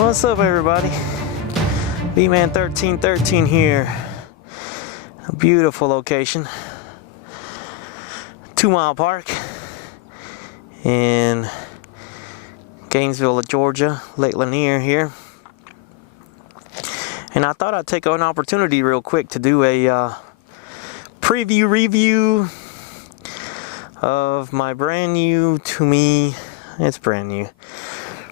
What's up, everybody? B-Man1313 here. A beautiful location. 2 Mile Park in Gainesville, Georgia, Lake Lanier here. And I thought I'd take an opportunity real quick to do a preview review of my brand new, to me, it's brand new,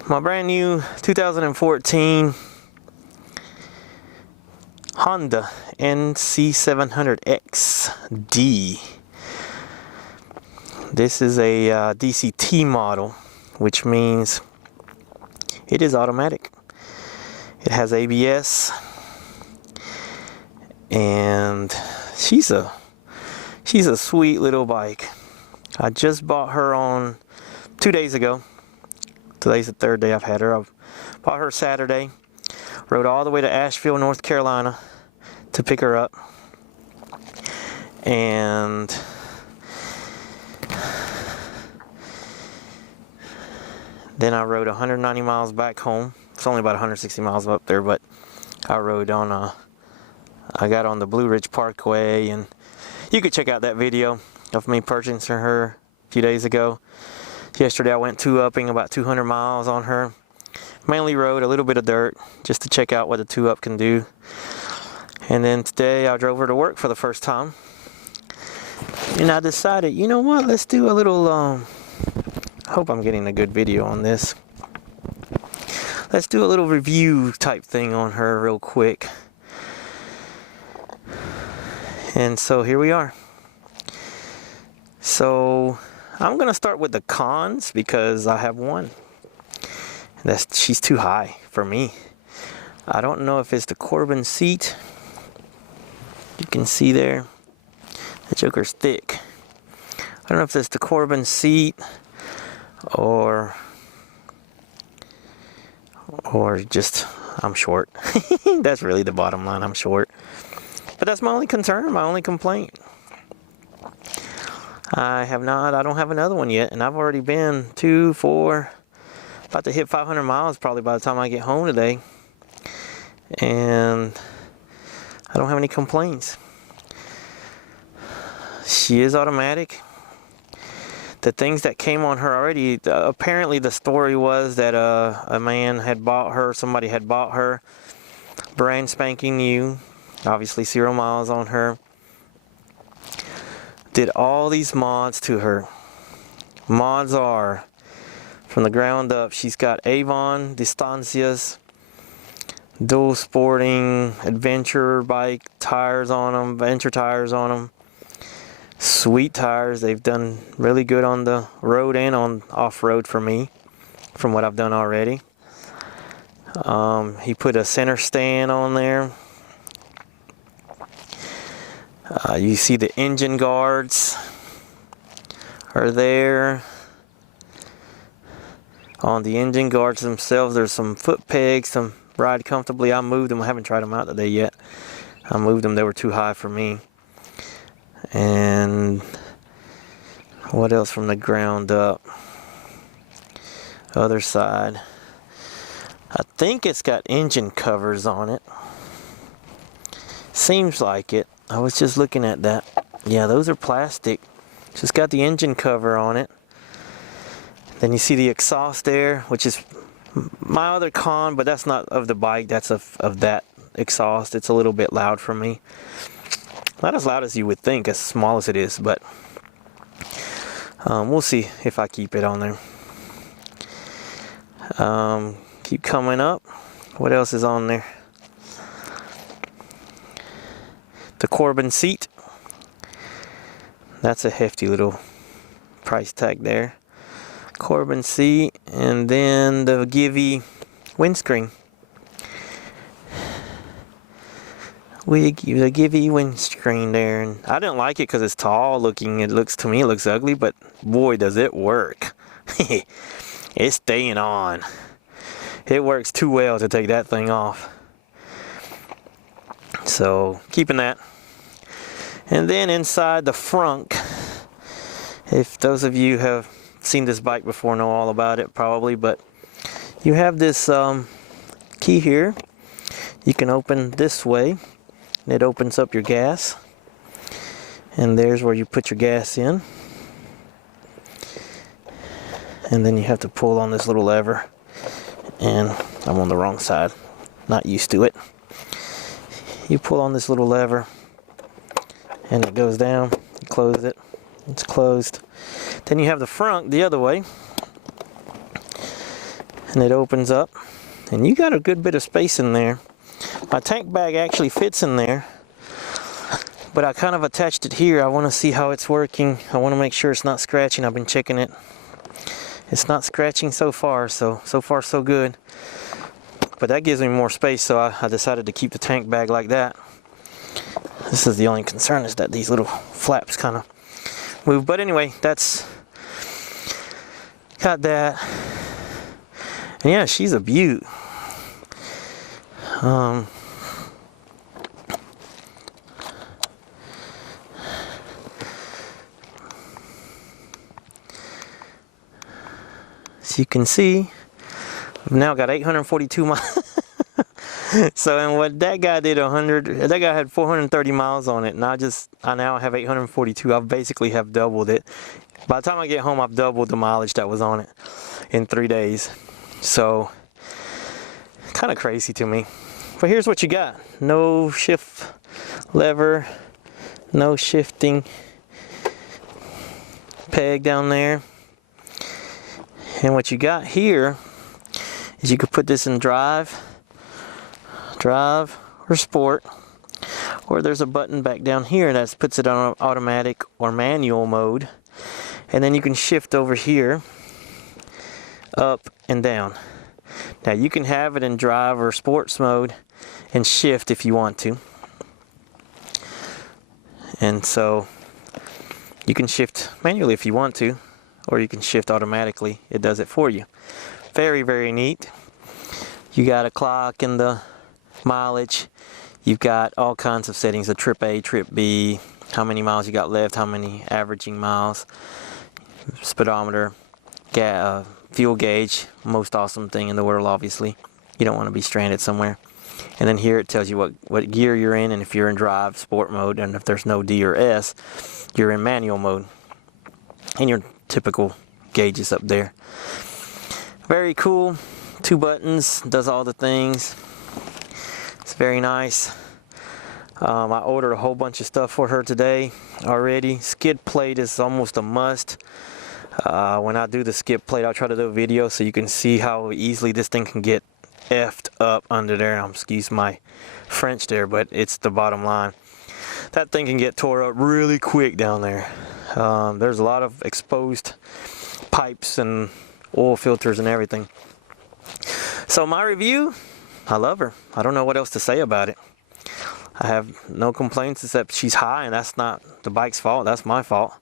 my brand new 2014 Honda NC700XD. This is a DCT model, which means it is automatic. It has ABS, and she's a sweet little bike. I just bought her on 2 days ago. Today's the 3rd day I've had her. I bought her Saturday. Rode all the way to Asheville, North Carolina to pick her up. And then I rode 190 miles back home. It's only about 160 miles up there, but I rode on I got on the Blue Ridge Parkway, and you could check out that video of me purchasing her a few days ago. Yesterday I went two-upping about 200 miles on her. Mainly rode a little bit of dirt just to check out what the two-up can do. And then today I drove her to work for the first time. And I decided, you know what, let's do a little, I hope I'm getting a good video on this. Let's do a little review type thing on her real quick. And so here we are. So I'm gonna start with the cons because I have one. She's too high for me. I don't know if it's the Corbin seat. You can see there, the Joker's thick. I don't know if it's the Corbin seat or just I'm short. That's really the bottom line, I'm short. But that's my only concern, my only complaint. I don't have another one yet, and I've already been 2, 4, about to hit 500 miles probably by the time I get home today. And I don't have any complaints. She is automatic. The things that came on her already, apparently the story was that a man had bought her, somebody had bought her, brand spanking new, obviously 0 miles on her. Did all these mods to her. Mods are from the ground up. She's got Avon Distancias, dual sporting adventure bike tires on them, venture tires on them. Sweet tires. They've done really good on the road and on off-road for me, from what I've done already. He put a center stand on there. You see the engine guards are there. On the engine guards themselves, there's some foot pegs, some ride comfortably. I moved them. I haven't tried them out today yet. I moved them. They were too high for me. And what else from the ground up? Other side. I think it's got engine covers on it. Seems like it. I was just looking at that. Yeah, those are plastic. Just got the engine cover on it. Then you see the exhaust there, which is my other con, but that's not of the bike, that's of that exhaust. It's a little bit loud for me. Not as loud as you would think, as small as it is, but we'll see if I keep it on there. Keep coming up. What else is on there? The Corbin seat. That's a hefty little price tag there. Corbin seat, and then the Givey windscreen. The Givey windscreen there, and I didn't like it because it's tall looking. It looks, to me, it looks ugly, but boy, does it work. It's staying on. It works too well to take that thing off. So keeping that. And then inside the frunk, if those of you have seen this bike before, know all about it probably, but you have this key here, you can open this way. It opens up your gas. And there's where you put your gas in. And then you have to pull on this little lever. And I'm on the wrong side, not used to it. You pull on this little lever and it goes down. You close it, it's closed. Then you have the front the other way, and it opens up, and you got a good bit of space in there. My tank bag actually fits in there, but I kind of attached it here. I want to see how it's working. I want to make sure it's not scratching. I've been checking it. It's not scratching so far, so far so good. But that gives me more space, so I decided to keep the tank bag like that. This is the only concern, is that these little flaps kind of move. But anyway, that's got that. And yeah, she's a beaut. As you can see, I've now got 842 miles. So, and what that guy did, that guy had 430 miles on it, and I now have 842. I basically have doubled it. By the time I get home, I've doubled the mileage that was on it in 3 days. So, kind of crazy to me. But here's what you got. No shift lever, no shifting peg down there. And what you got here is you could put this in drive or sport, or there's a button back down here that puts it on automatic or manual mode, and then you can shift over here up and down. Now you can have it in drive or sports mode and shift if you want to, and so you can shift manually if you want to, or you can shift automatically. It does it for you. Very, very neat. You got a clock and the mileage. You've got all kinds of settings, a trip A, trip B, how many miles you got left, how many averaging miles, speedometer, fuel gauge, most awesome thing in the world, obviously. You don't want to be stranded somewhere. And then here it tells you what gear you're in, and if you're in drive, sport mode, and if there's no D or S, you're in manual mode. And your typical gauges up there. Very cool. 2 buttons, does all the things. It's very nice. I ordered a whole bunch of stuff for her today already. Skid plate is almost a must. When I do the skid plate, I'll try to do a video so you can see how easily this thing can get effed up under there. Excuse my French there, but it's the bottom line. That thing can get tore up really quick down there. There's a lot of exposed pipes and oil filters and everything. So my review, I love her. I don't know what else to say about it. I have no complaints except she's high, and that's not the bike's fault. That's my fault.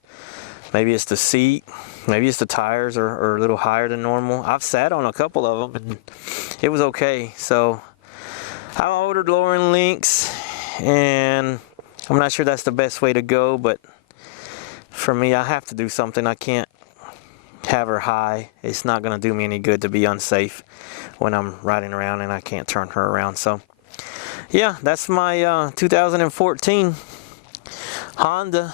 Maybe it's the seat. Maybe it's the tires are a little higher than normal. I've sat on a couple of them, and it was okay. So I ordered lowering links, and I'm not sure that's the best way to go, but for me, I have to do something. I can't have her high. It's not going to do me any good to be unsafe when I'm riding around and I can't turn her around. So yeah, that's my 2014 Honda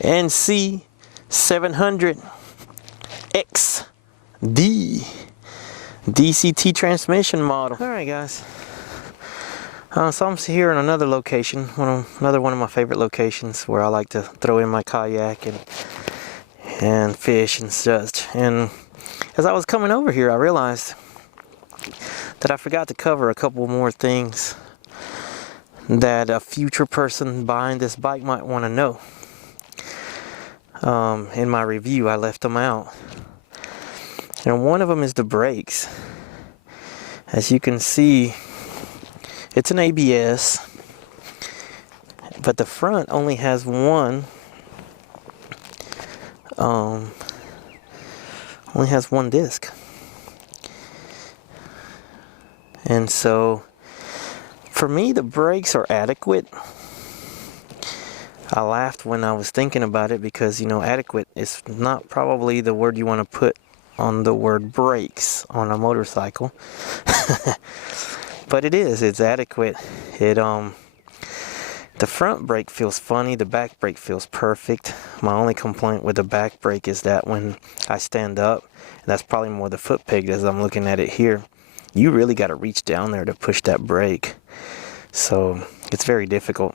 NC700XD DCT transmission model. Alright guys, so I'm here in another location, another one of my favorite locations where I like to throw in my kayak and fish and such. And as I was coming over here, I realized that I forgot to cover a couple more things that a future person buying this bike might want to know. In my review, I left them out. And one of them is the brakes. As you can see, it's an ABS, but the front only has one disc. And so for me, the brakes are adequate. I laughed when I was thinking about it because, you know, adequate is not probably the word you want to put on the word brakes on a motorcycle. but it's adequate. The front brake feels funny, the back brake feels perfect. My only complaint with the back brake is that when I stand up, and that's probably more the foot peg as I'm looking at it here, you really got to reach down there to push that brake. So it's very difficult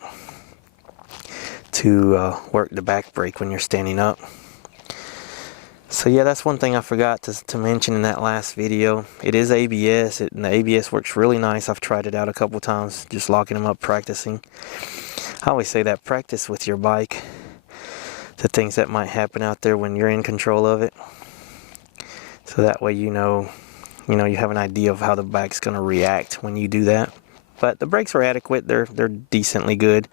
to work the back brake when you're standing up. So yeah, that's one thing I forgot to mention in that last video. It is ABS, and the ABS works really nice. I've tried it out a couple times, just locking them up, practicing. I always say that, practice with your bike the things that might happen out there when you're in control of it. So that way you know you have an idea of how the bike's going to react when you do that. But the brakes are adequate. They're decently good.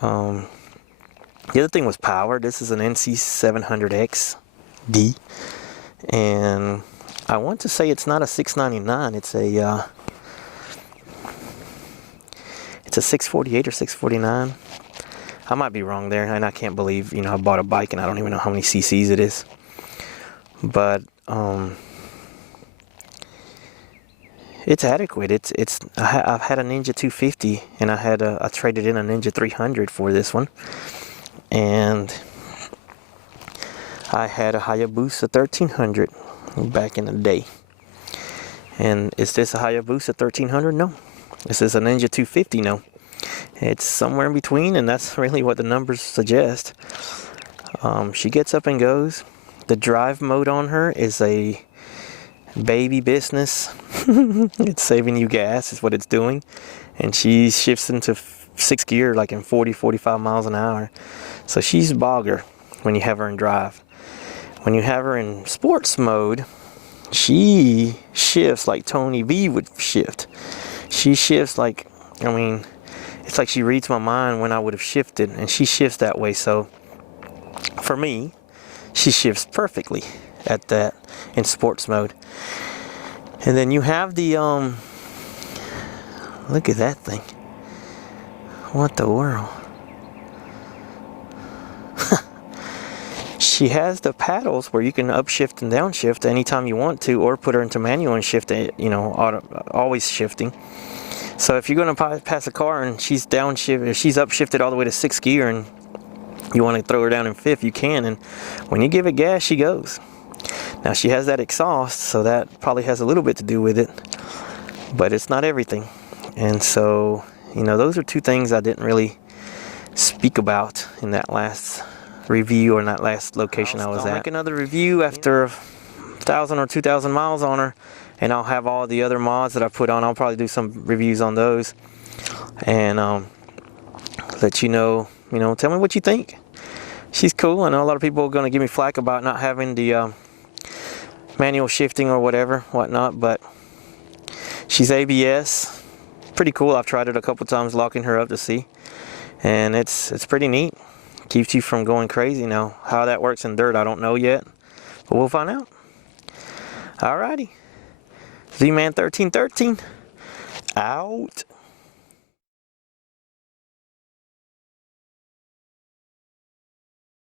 The other thing was power. This is an NC700XD, and I want to say it's not a 699. It's a 648 or 649. I might be wrong there, and I can't believe I bought a bike and I don't even know how many cc's it is. But it's adequate. I've had a Ninja 250, and I traded in a Ninja 300 for this one, and I had a Hayabusa 1300 back in the day. And is this a Hayabusa 1300? No. This is a Ninja 250. No. It's somewhere in between, and that's really what the numbers suggest. She gets up and goes. The drive mode on her is a baby business. It's saving you gas is what it's doing, and she shifts into 6th gear like in 40-45 miles an hour. So she's bogger when you have her in drive. When you have her in sports mode, she shifts like Tony V would shift. She shifts like, it's like she reads my mind when I would have shifted, and she shifts that way. So for me, she shifts perfectly at that in sports mode. And then you have the look at that thing. What the world? She has the paddles where you can upshift and downshift anytime you want to, or put her into manual and shift, always shifting. So if you're going to pass a car and she's upshifted all the way to 6th gear and you want to throw her down in 5th, you can, and when you give it gas, she goes. Now she has that exhaust, so that probably has a little bit to do with it, but it's not everything. And so, those are two things I didn't really speak about in that last review, or in that last location I was at. I'll make another review after 1,000 or 2,000 miles on her, and I'll have all the other mods that I put on. I'll probably do some reviews on those, and let you know, tell me what you think. She's cool. I know a lot of people are going to give me flack about not having the manual shifting or whatnot, but she's ABS. Pretty cool. I've tried it a couple times, locking her up to see, and it's pretty neat. Keeps you from going crazy. Now, how that works in dirt, I don't know yet, but we'll find out. Alrighty. Z-Man 1313 out.